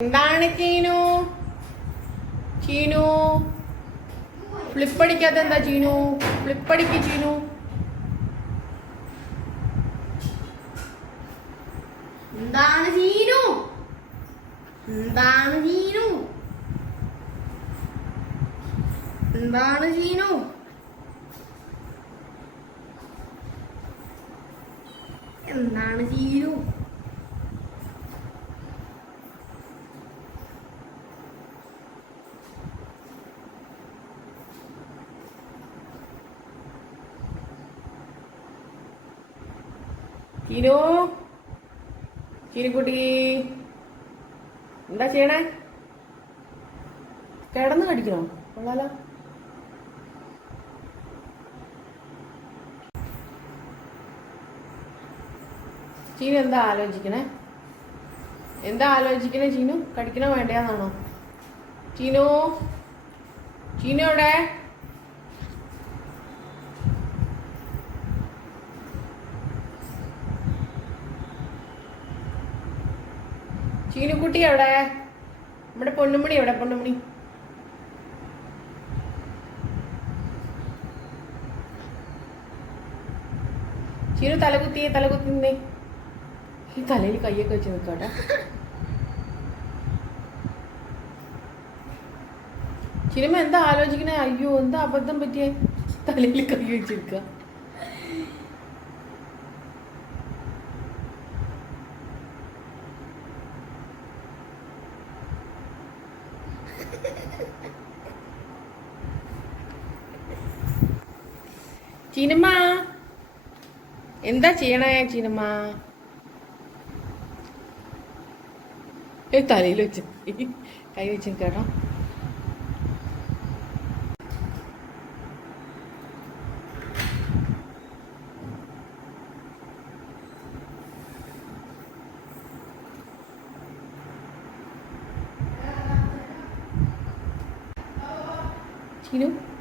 എന്താണ് ചീനു ചീനു ഫ്ലിപ്പടിക്കാത്ത എന്താ ചീനു ഫ്ലിപ്പടിക്ക് ചീനു എന്താണ് ചീനു എന്താണ് ചീനു എന്താണ് ചീനു എന്താണ് ചീനു ചീനു ചീനിക്കുട്ടി എന്താ ചെയ്യണേ? കിടന്ന് കടിക്കണോ? കൊള്ളാലോ. ചീനു എന്താ ആലോചിക്കണേ? എന്താ ആലോചിക്കണേ ചീനു? കടിക്കണോ വേണ്ടയാന്നാണോ? ചീനു? ചീനു എവിടെ? ചീനുക്കുട്ടി എവിടെ? നമ്മുടെ പൊണ്ണുമണി എവിടെ പൊണ്ണുമണി ചീനു തലകുത്തിയേ തലകുത്തി ഈ തലയിൽ കയ്യൊക്കെ വെച്ച് നിൽക്കട്ടെ. ചിനിമ എന്താ ആലോചിക്കണേ? അയ്യോ എന്താ അബദ്ധം പറ്റിയേ? തലയിൽ കൈ വെച്ചിരിക്കുക ചീനമ്മ. എന്താ ചെയ്യണേ ചീനമ്മ? തലയിൽ വെച്ച്. കൈ വെച്ച് കേട്ടോ. ചീനു?